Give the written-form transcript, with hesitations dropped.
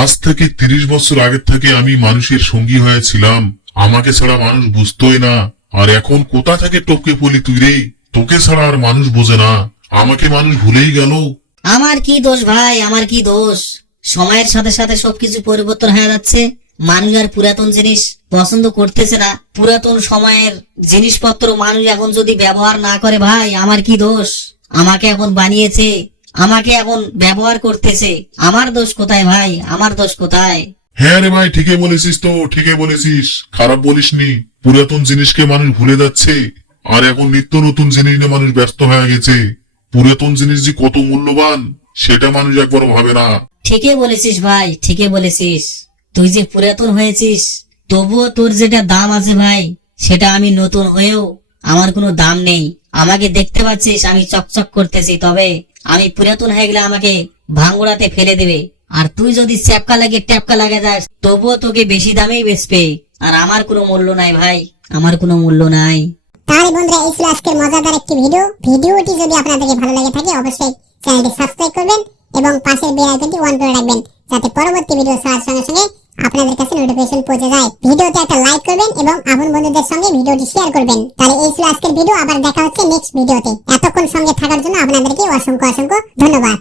আজ থেকে 30 বছর আগের থেকে আমি মানুষের সঙ্গী হয়েছিলাম, আমাকে ছাড়া মানুষ বুঝতোই না। আর এখন কোথা থেকে টপকে পড়লি তুই রে? তোকে ছাড়া আর মানুষ বোঝে না, আমাকে মানুষ ভুলেই গেল। আমার কি দোষ ভাই, আমার কি দোষ? সময়ের সাথে সাথে সবকিছু পরিবর্তন হয়ে যাচ্ছে। মানুষ আর পুরাতন জিনিস পছন্দ করতেছে না। পুরাতন সময়ের জিনিসপত্র মানুষ এখন যদি ব্যবহার না করে, ভাই আমার কি দোষ? আমাকে এখন বানিয়েছে, আমাকে এখন ব্যবহার করতেছে। আমার দোষ কোথায় ভাই, আমার দোষ কোথায়? হ্যাঁ রে ভাই, ঠিকই বলেছিস, তো ঠিকই বলেছিস, খারাপ বলিসনি। পুরাতন জিনিসকে মানুষ ভুলে যাচ্ছে, আর এখন নিত্য নতুন জিনিস নিয়ে মানুষ ব্যস্ত হয়ে গেছে। পুরাতন জিনিস যে কত মূল্যবান সেটা মানুষ একবারও ভাবে না। ঠিকই বলেছিস ভাই, ঠিকই বলেছিস। তুই যে পুরাতন হয়েছিস, তবুও তোর যেটা দাম আছে ভাই, সেটা আমি নতুন হয়েও আমার কোনো দাম নেই। আমাকে দেখতে পাচ্ছিস, আমি চকচক করতেছি, তবে আমি পুরাতন হয়ে গেলে আমাকে ভাঙ্গুড়াতে ফেলে দেবে। আর তুই যদি চ্যাপকা লাগে ট্যাপকা লাগে যাস, তবুও তোকে বেশি দামেই বেচবে। আর আমার কোনো মূল্য নাই ভাই, আমার কোনো মূল্য নাই। তাহলে বন্ধুরা, এই ছিল আজকের মজাদার একটি ভিডিওটি যদি আপনাদেরকে ভালো লাগে থাকে অবশ্যই চ্যানেলটি সাবস্ক্রাইব করবেন এবং পাশের বেল আইকনটি অন করে রাখবেন, যাতে পরবর্তী ভিডিও ছাড়ার সঙ্গে সঙ্গে আপনাদের কাছে নোটিফিকেশন পৌঁছে যায়। ভিডিওতে একটা লাইক করবেন এবং আপন বন্ধুদের সঙ্গে ভিডিওটি শেয়ার করবেন। তাহলে এই ছিল আজকের ভিডিও, আবার দেখা হচ্ছে নেক্সট ভিডিওতে। এতক্ষণ সঙ্গে থাকার জন্য আপনাদেরকে অসংখ্য ধন্যবাদ।